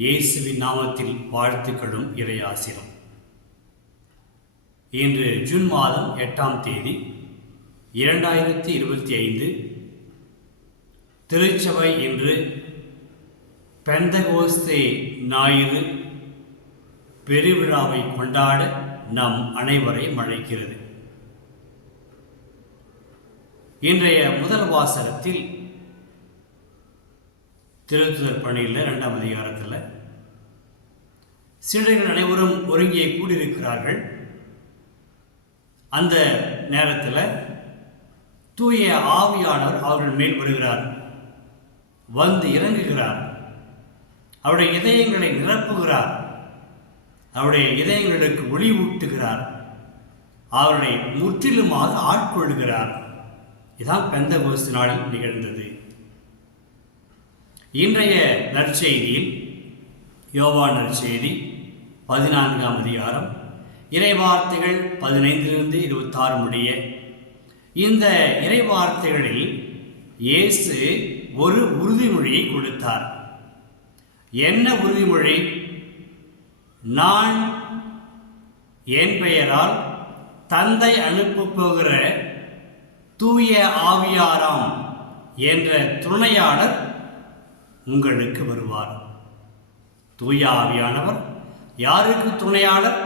இயேசுவின் நாமத்தில் வாழ்த்துக்களும் இறையாசிரும். இன்று ஜூன் மாதம் 8ஆம் தேதி 2025 திருச்சபை இன்று பெந்தகோஸ்தே ஞாயிறு பெருவிழாவை கொண்டாட நம் அனைவரையும் அழைக்கிறது. இன்றைய முதல் வாசகத்தில் திருத்துதர் பணியில் 2ஆம் அதிகாரத்தில் சீடர்கள் அனைவரும் ஒருங்கே கூடியிருக்கிறார்கள். அந்த நேரத்தில் தூய ஆவியானவர் அவர்கள் மேல் வருகிறார், வந்து இறங்குகிறார், அவருடைய இதயங்களை நிரப்புகிறார், அவருடைய இதயங்களுக்கு ஒளி ஊட்டுகிறார், அவர்களை முற்றிலுமாக ஆட்கொள்கிறார். இதான் பெந்தகோஸ்து நாளில் நிகழ்ந்தது. இன்றைய நற்செய்தியில் யோவான் நற்செய்தி 14ஆம் அதிகாரம் இறைவார்த்தைகள் 15 26 முடிய இந்த இறைவார்த்தைகளில் இயேசு ஒரு உறுதிமொழியை கொடுத்தார். என்ன உறுதிமொழி? நான் என் பெயரால் தந்தை அனுப்பப் போகிற தூய ஆவியாராம் என்ற துணையாளர் உங்களுக்கு வருவார். தூய ஆவியானவர் யாருக்கு துணையாளர்?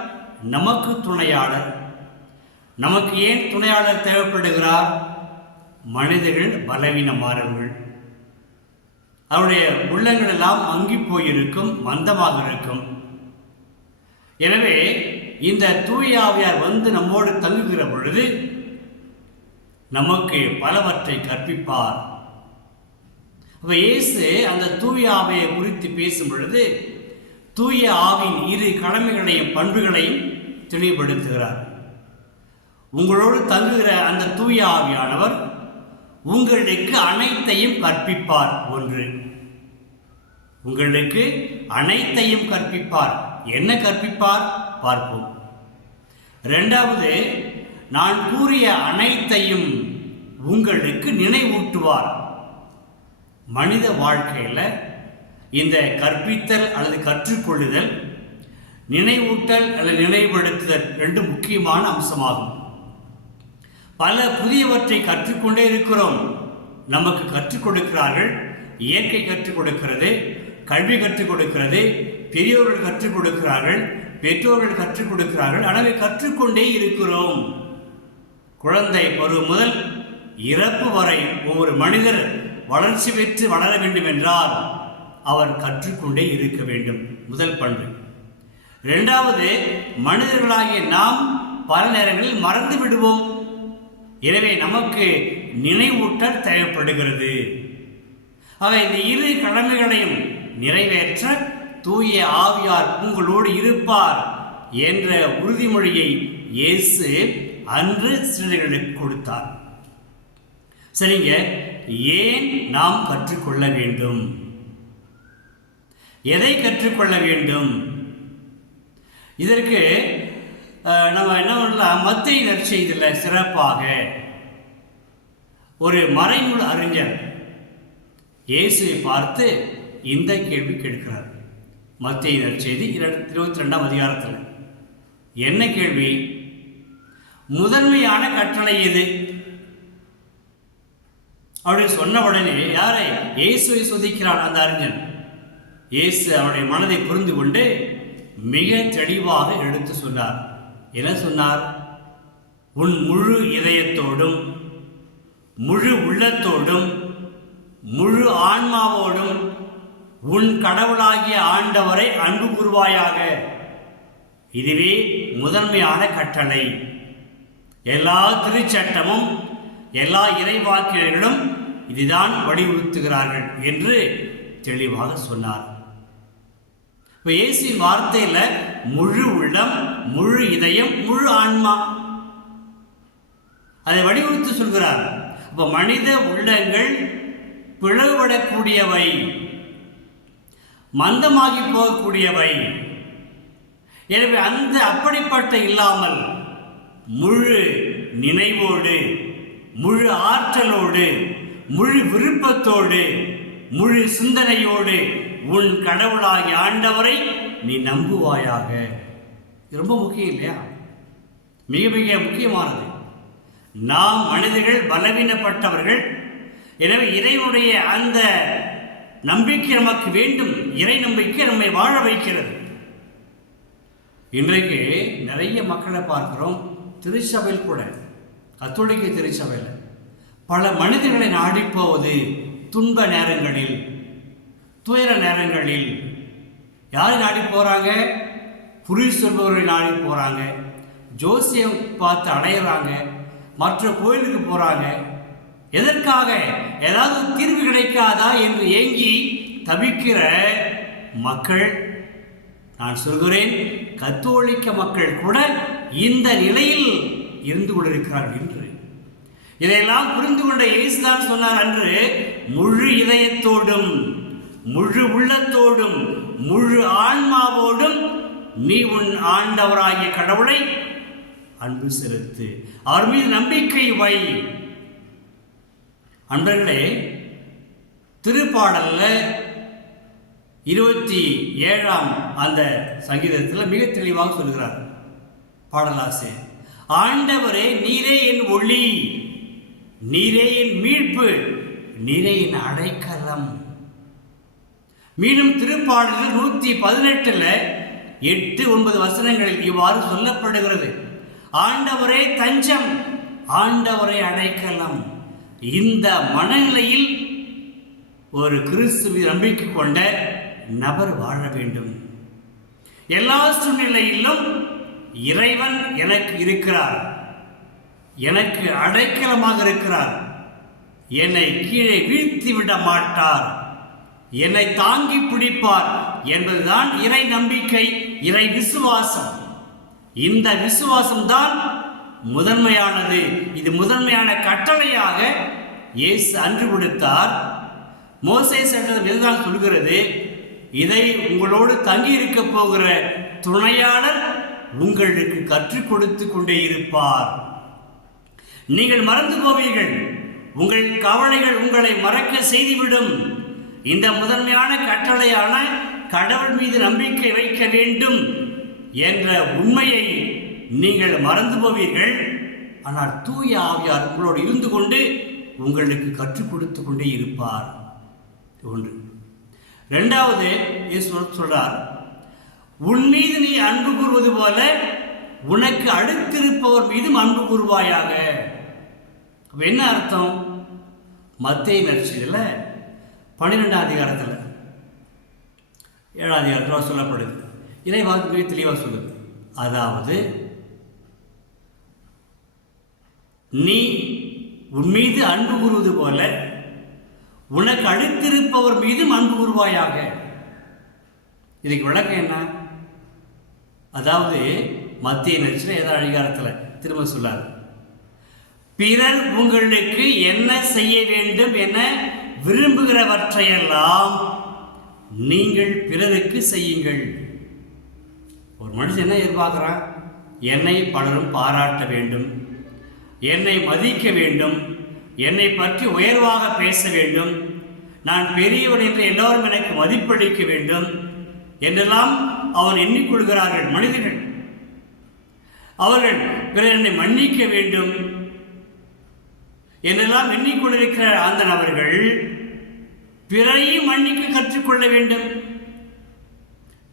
நமக்கு துணையாளர். நமக்கு ஏன் துணையாளர் தேவைப்படுகிறார்? மனிதர்கள் பலவீனமானவர்கள், அவருடைய உள்ளங்கள் எல்லாம் மங்கி போயிருக்கும், மந்தமாக இருக்கும். எனவே இந்த தூய ஆவியார் வந்து நம்மோடு தங்குகிற பொழுது நமக்கு பலவற்றை கற்பிப்பார். அப்போ இயேசு அந்த தூய ஆவியை குறித்து பேசும் பொழுது தூய ஆவியின் இரு கடமைகளையும் பண்புகளையும் தெளிவுபடுத்துகிறார். உங்களோடு தங்குகிற அந்த தூய ஆவியானவர் உங்களுக்கு அனைத்தையும் கற்பிப்பார். ஒன்று, உங்களுக்கு அனைத்தையும் கற்பிப்பார். என்ன கற்பிப்பார் பார்ப்போம். இரண்டாவது, நான் கூறிய அனைத்தையும் உங்களுக்கு நினைவூட்டுவார். மனித வாழ்க்கையில் இந்த கற்பித்தல் அல்லது கற்றுக்கொள்ளுதல், நினைவூட்டல் அல்லது நினைவுபடுத்துதல் ரெண்டு முக்கியமான அம்சமாகும். பல புதியவற்றை கற்றுக்கொண்டே இருக்கிறோம். நமக்கு கற்றுக் கொடுக்கிறார்கள். இயற்கை கற்றுக் கொடுக்கிறது, கல்வி கற்றுக் கொடுக்கிறது, பெரியோர்கள் கற்றுக் கொடுக்கிறார்கள், பெற்றோர்கள் கற்றுக் கொடுக்கிறார்கள். எனவே கற்றுக்கொண்டே இருக்கிறோம். குழந்தை பருவம் முதல் இறப்பு வரை ஒவ்வொரு மனிதர் வளர்ச்சி பெற்று வளர வேண்டும் என்றால் அவர் கற்றுக்கொண்டே இருக்க வேண்டும். முதல் பண்பு. இரண்டாவது, மனிதர்களாகிய நாம் பல நேரங்களில் மறந்து விடுவோம். எனவே நமக்கு நினைவூட்டல் தேவைப்படுகிறது. ஆக இந்த இரு கடமைகளையும் நிறைவேற்ற தூய ஆவியார் உங்களோடு இருப்பார் என்ற உறுதிமொழியை இயேசு அன்று சீடர்களுக்கு கொடுத்தார். சரிங்க, ஏன் நாம் கற்றுக்கொள்ள வேண்டும்? எதை கற்றுக்கொள்ள வேண்டும்? இதற்கு நம்ம என்ன பண்ணலாம்? மத்தேயு நற்செய்தியில் சிறப்பாக ஒரு மறைநூல் அறிஞர் இயேசுவை பார்த்து இந்த கேள்வி கேட்கிறார். மத்தேயு நற்செய்தி 22ஆம் அதிகாரத்தில் என்ன கேள்வி? முதன்மையான கட்டளை எது? அப்படி சொன்ன உடனே யாரை? இயேசுவை சோதிக்கிறான் அந்த அறிஞன். இயேசு அவருடைய மனதை புரிந்து கொண்டு மிக தெளிவாக எடுத்து சொன்னார். என்ன சொன்னார்? உன் முழு இதயத்தோடும், முழு உள்ளத்தோடும், முழு ஆன்மாவோடும் உன் கடவுளாகிய ஆண்டவரை அன்பு கூர்வாயாக. இதுவே முதன்மையான கட்டளை. எல்லா திருச்சட்டமும் எல்லா இறைவாக்கியர்களும் இதுதான் வலியுறுத்துகிறார்கள் என்று தெளிவாக சொன்னார். இப்போ இயேசுவின் வார்த்தையில் முழு உள்ளம், முழு இதயம், முழு ஆன்மா அதை வலியுறுத்தி சொல்கிறார். அப்போ மனித உள்ளங்கள் பிளவுபடக்கூடியவை, மந்தமாகி போகக்கூடியவை. எனவே அந்த அப்படிப்பட்ட இல்லாமல் முழு நினைவோடு, முழு ஆற்றலோடு, முழு விருப்பத்தோடு, முழு சிந்தனையோடு உன் கடவுளாகிய ஆண்டவரை நீ நம்புவாயாக. இது ரொம்ப முக்கியம் இல்லையா? மிக மிக முக்கியமானது. நாம் மனிதர்கள் பலவீனப்பட்டவர்கள். எனவே இறைவனுடைய அந்த நம்பிக்கை நமக்கு வேண்டும். இறை நம்பிக்கை நம்மை வாழ வைக்கிறது. இன்றைக்கு நிறைய மக்களை பார்க்கிறோம். திருச்சபையில் கூட, கத்தோலிக்க திருச்சபையில் பல மனிதர்களை நாடி போவது துன்ப நேரங்களில், துயர நேரங்களில். யாரை நாடி போகிறாங்க? குறி சொல்பவர்களை நாடி போகிறாங்க, ஜோசியம் பார்த்து அடையிறாங்க, மற்ற கோயிலுக்கு போகிறாங்க. எதற்காக? ஏதாவது தீர்வு கிடைக்காதா என்று ஏங்கி தவிக்கிற மக்கள். நான் சொல்கிறேன், கத்தோலிக்க மக்கள் கூட இந்த நிலையில் இருந்து கொண்டிருக்கிறார்கள் என்று. இதையெல்லாம் புரிந்து கொண்ட இயேசுதான் சொன்னார் அன்று, முழு இதயத்தோடும் முழு உள்ளத்தோடும் முழு ஆன்மாவோடும் நீ உன் ஆண்டவராகிய கடவுளை அன்பு செலுத்து, அவர் மீது நம்பிக்கை வை. அன்பர்களே, திருப்பாடல்ல 27ஆம் அந்த சங்கீதத்தில் மிக தெளிவாக சொல்கிறார் பாடலாசிரியர், ஆண்டவரே நீரே என் ஒளி, நீரே என் மீட்பு, நீரே என் அடைக்கலம். மீண்டும் திருப்பாடலில் 118 8-9 வசனங்களில் இவ்வாறு சொல்லப்படுகிறது, ஆண்டவரே தஞ்சம், ஆண்டவரே அடைக்கலம். இந்த மனநிலையில் ஒரு கிறிஸ்துவை நம்பிக்கை கொண்ட நபர் வாழ வேண்டும். எல்லா சூழ்நிலையிலும் இறைவன் எனக்கு இருக்கிறார், எனக்கு அடைக்கலமாக இருக்கிறார், என்னை கீழே வீழ்த்தி விட மாட்டார், என்னை தாங்கி பிடிப்பார் என்பதுதான் இறை நம்பிக்கை, இறை விசுவாசம். இந்த விசுவாசம்தான் முதன்மையானது. இது முதன்மையான கட்டளையாக இயேசு அன்று கொடுத்தார். மோசே சட்டம் இதுதான் சொல்கிறது, இதை உங்களோடு தங்கி இருக்க போகிற துணையாளர் உங்களுக்கு கற்றுக் கொடுத்து கொண்டே இருப்பார். நீங்கள் மறந்து போவீர்கள், உங்கள் கவலைகள் உங்களை மறக்க செய்துவிடும். இந்த முதன்மையான கட்டளையான கடவுள் மீது நம்பிக்கை வைக்க வேண்டும் என்ற உண்மையை நீங்கள் மறந்து போவீர்கள். ஆனால் தூய ஆவியார் உங்களோடு இருந்து கொண்டு உங்களுக்கு கற்றுக் கொடுத்து கொண்டே இருப்பார். ஒன்று. இரண்டாவது, சொல்றார், உன் மீது நீ அன்பு கூறுவது போல உனக்கு அடுத்திருப்பவர் மீதும் அன்பு கூறுவாயாக. என்ன அர்த்தம்? மத்தேயு நற்செய்தியில் 12ஆம் அதிகாரத்தில் 7ஆம் அதிகாரத்தில் சொல்லப்படுது. இறைவாக்கு மிக தெளிவாக சொல்லுது. அதாவது, நீ உன் மீது அன்பு கூறுவது போல உனக்கு அடுத்திருப்பவர் மீதும் அன்பு கூறுவாயாக. இதுக்கு விளக்கம் என்ன? அதாவது மத்தேயு நற்செய்தியில் 7ஆம் அதிகாரத்தில் திரும்ப சொல்லார், பிறர் உங்களுக்கு என்ன செய்ய வேண்டும் என விரும்புகிறவற்றையெல்லாம் நீங்கள் பிறருக்கு செய்யுங்கள். ஒரு மனுஷன் என்ன எதிர்பார்க்கிறான்? என்னை பலரும் பாராட்ட வேண்டும், என்னை மதிக்க வேண்டும், என்னை பற்றி உயர்வாக பேச வேண்டும், நான் பெரியவன் என்று எல்லோரும் எனக்கு மதிப்பளிக்க வேண்டும் என்றெல்லாம் அவர் எண்ணிக்கொள்கிறார்கள் மனிதர்கள். அவர்கள் பிறர் என்னை மன்னிக்க வேண்டும் என்றெல்லாம் எண்ணிக்கொண்டிருக்கிற அந்த நபர்கள் பிறரையும் மன்னிக்க கற்றுக்கொள்ள வேண்டும்,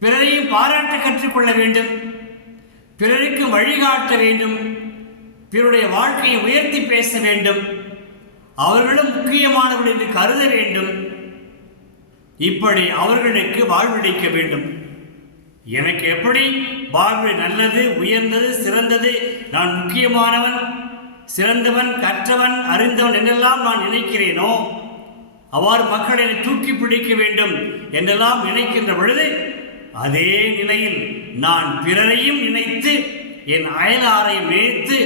பிறரையும் பாராட்ட கற்றுக்கொள்ள வேண்டும், பிறருக்கு வழிகாட்ட வேண்டும், பிறருடைய வாழ்க்கையை உயர்த்தி பேச வேண்டும், அவர்களும் முக்கியமானவர்கள் என்று கருத வேண்டும். இப்படி அவர்களுக்கு வாழ்வளிக்க வேண்டும். எனக்கு எப்படி வாழ்வு நல்லது, உயர்ந்தது, சிறந்தது, நான் முக்கியமானவன், சிறந்தவன், கற்றவன், அறிந்தவன் என்றெல்லாம் நான் நினைக்கிறேனோ அவ்வாறு மக்களை தூக்கி பிடிக்க வேண்டும் என்றெல்லாம் நினைக்கின்ற பொழுது, அதே நிலையில் நான் பிறரையும் நினைத்து என் அயலாரையும் நினைத்து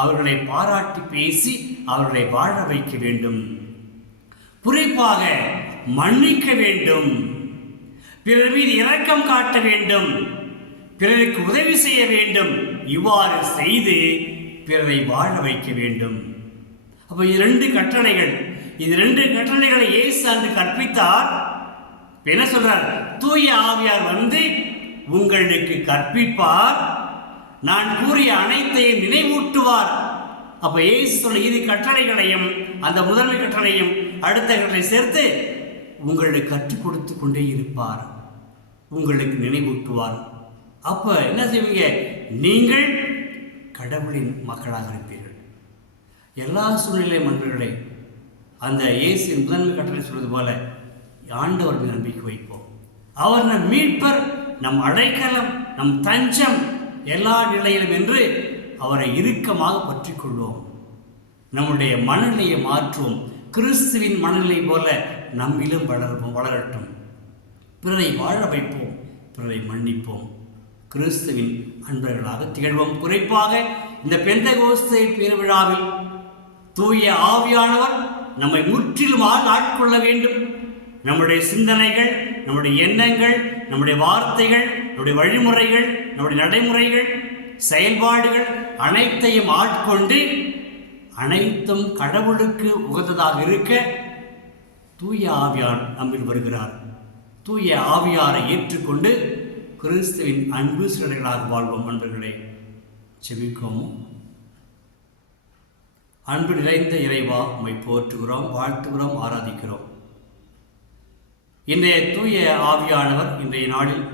அவர்களை பாராட்டி பேசி அவர்களை வாழ வைக்க வேண்டும். குறிப்பாக மன்னிக்க வேண்டும், பிறர் மீது இரக்கம் காட்ட வேண்டும், பிறருக்கு உதவி செய்ய வேண்டும். இவ்வாறு செய்து பிறரை வாழ வைக்க வேண்டும். அப்போ இது 2 கட்டளைகள். இது 2 கட்டளைகளை இயேசு அன்று கற்பித்தார். என்ன சொல்றார்? தூய ஆவியார் வந்து உங்களுக்கு கற்பிப்பார், நான் கூறிய அனைத்தையும் நினைவூட்டுவார். அப்ப இயேசு சொன்ன இரு கட்டளைகளையும், அந்த முதன்மை கட்டளையும் அடுத்த கட்டளை சேர்த்து உங்களுக்கு கற்றுக் கொடுத்து கொண்டே இருப்பார், உங்களுக்கு நினைவூட்டுவார். அப்ப என்ன செய்வீங்க? நீங்கள் கடவுளின் மக்களாக இருப்பீர்கள். எல்லா சூழ்நிலை மனிதர்களே, அந்த இயேசுவின் முதன்மை கட்டளை சொல்வது போல ஆண்டவர் மீது நம்பிக்கை வைப்போம். அவர் நம் மீட்பர், நம் அடைக்கலம், நம் தஞ்சம் எல்லா நிலையிலும் என்று அவரை இறுக்கமாக பற்றி கொள்வோம். நம்முடைய மனநிலையை மாற்றுவோம். கிறிஸ்துவின் மனநிலை போல நம்மிலும் வளரட்டும். பிறரை வாழ வைப்போம், பிறரை மன்னிப்போம். கிறிஸ்துவின் அன்பர்களாக திகழ்வோம். குறிப்பாக இந்த பெந்தெகோஸ்தே பெருவிழாவில் தூய ஆவியானவர் நம்மை முற்றிலும் ஆட்கொள்ள வேண்டும். நம்முடைய சிந்தனைகள், நம்முடைய எண்ணங்கள், நம்முடைய வார்த்தைகள், நம்முடைய வழிமுறைகள், நம்முடைய நடைமுறைகள், செயல்பாடுகள் அனைத்தையும் ஆட்கொண்டு அனைத்தும் கடவுளுக்கு உகந்ததாக இருக்க தூய ஆவியார் நம்மில் வருகிறார். தூய ஆவியாரை ஏற்றுக்கொண்டு கிறிஸ்துவின் அன்பு சிலர்களாக வாழ்வோம். நண்பர்களே, செபிப்போம். அன்பு நிறைந்த இறைவா, உம்மை போற்றுகிறோம், வாழ்த்துகிறோம், ஆராதிக்கிறோம். இன்றைய தூய ஆவியானவர் இன்றைய நாளில்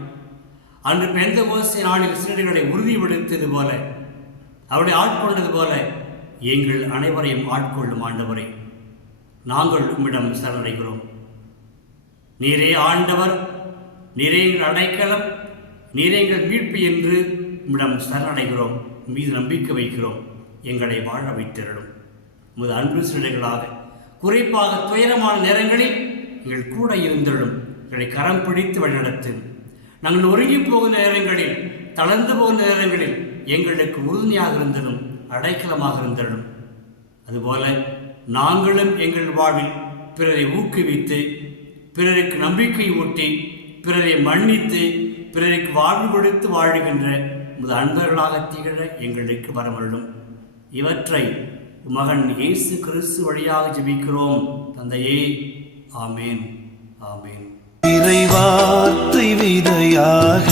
அன்று பெந்தெகோஸ்தே நாளில் சீடர்களை உறுதிப்படுத்தியது போல, அவரை ஆட்கொண்டது போல எங்கள் அனைவரையும் ஆட்கொள்ளும் ஆண்டவரை நாங்கள் உம்மிடம் சரணடைகிறோம். நீரே ஆண்டவர், நீரே எங்கள் அடைக்கலம், நீரே எங்கள் மீட்பு என்று உம்மிடம் சரணடைகிறோம். மீது நம்பிக்கை வைக்கிறோம். எங்களை வாழ வைத்திரடும். உமது அன்பு சீடர்களாக குறிப்பாக துயரமான நேரங்களில் எங்கள் கூட இருந்தருளும். எங்களை கரம் பிடித்து வழிநடத்தும். நாங்கள் ஒருங்கி போகும் நேரங்களில், தளர்ந்து போகும் நேரங்களில் எங்களுக்கு உறுதுணையாக இருந்ததும் அடைக்கலமாக இருந்ததும். அதுபோல நாங்களும் எங்கள் வாழ்வில் பிறரை ஊக்குவித்து, பிறருக்கு நம்பிக்கை ஊட்டி, பிறரை மன்னித்து, பிறருக்கு வாழ்வு கொடுத்து வாழுகின்ற உமது அன்பர்களாக திகழ எங்களுக்கு வரமருளும். இவற்றை மகன் இயேசு கிறிஸ்து வழியாக ஜெபிக்கிறோம் தந்தையே. ஆமேன், ஆமேன். இறைவார்த்தை விதையாக